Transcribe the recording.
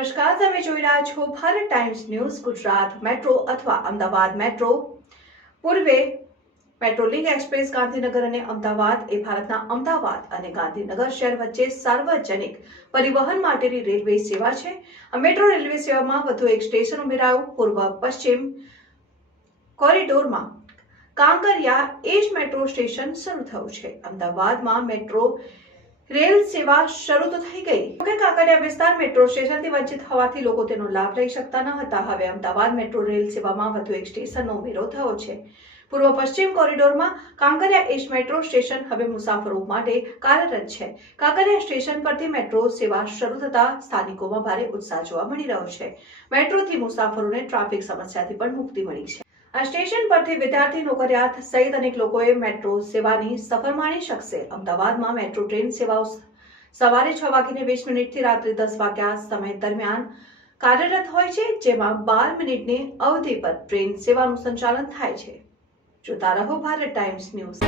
નમસ્કાર, તમે જોઈ રહ્યા છો Bharat times news Gujarat metro અથવા અમદાવાદ મેટ્રો. પૂર્વે મેટ્રો લિંક એક્સપ્રેસ ગાંધીનગર અને અમદાવાદ એ ભારતના અમદાવાદ અને ગાંધીનગર શહેર વચ્ચે સાર્વજનિક પરિવહન માટેની રેલવે સેવા છે. આ મેટ્રો રેલવે સેવામાં વધુ એક સ્ટેશન ઉમેરાયું. પૂર્વ પશ્ચિમ કોરિડોરમાં કાંકરિયા એજ મેટ્રો સ્ટેશન શરૂ થયું છે. અમદાવાદમાં મેટ્રો રેલ સેવા શરૂ તો થઈ ગઈ, જોકે કાંકરિયા વિસ્તાર મેટ્રો સ્ટેશનથી વંચિત હોવાથી લોકો તેનો લાભ લઈ શકતા ન હતા. હવે અમદાવાદ મેટ્રો રેલ સેવામાં વધુ એક સ્ટેશનનો ઉમેરો થયો છે. પૂર્વ પશ્ચિમ કોરિડોરમાં કાંકરિયા એજ મેટ્રો સ્ટેશન હવે મુસાફરો માટે કાર્યરત છે. કાંકરિયા સ્ટેશન પરથી મેટ્રો સેવા શરૂ થતા સ્થાનિકોમાં ભારે ઉત્સાહ જોવા મળી રહ્યો છે. મેટ્રોથી મુસાફરોને ટ્રાફિક સમસ્યાથી પણ મુક્તિ મળી છે. આ સ્ટેશન પરથી વિદ્યાર્થી, નોકરિયાત સહિત અનેક લોકોએ મેટ્રો સેવાની સફર માણી શકશે. અમદાવાદમાં મેટ્રો ટ્રેન સેવાઓ સવારે 6:20 થી રાત્રે 10 વાગ્યા સમય દરમિયાન કાર્યરત હોય છે, જેમાં 12 મિનિટની અવધિ પર ટ્રેન સેવાનું સંચાલન થાય છે. જોતા રહો ભારત ટાઈમ્સ ન્યૂઝ.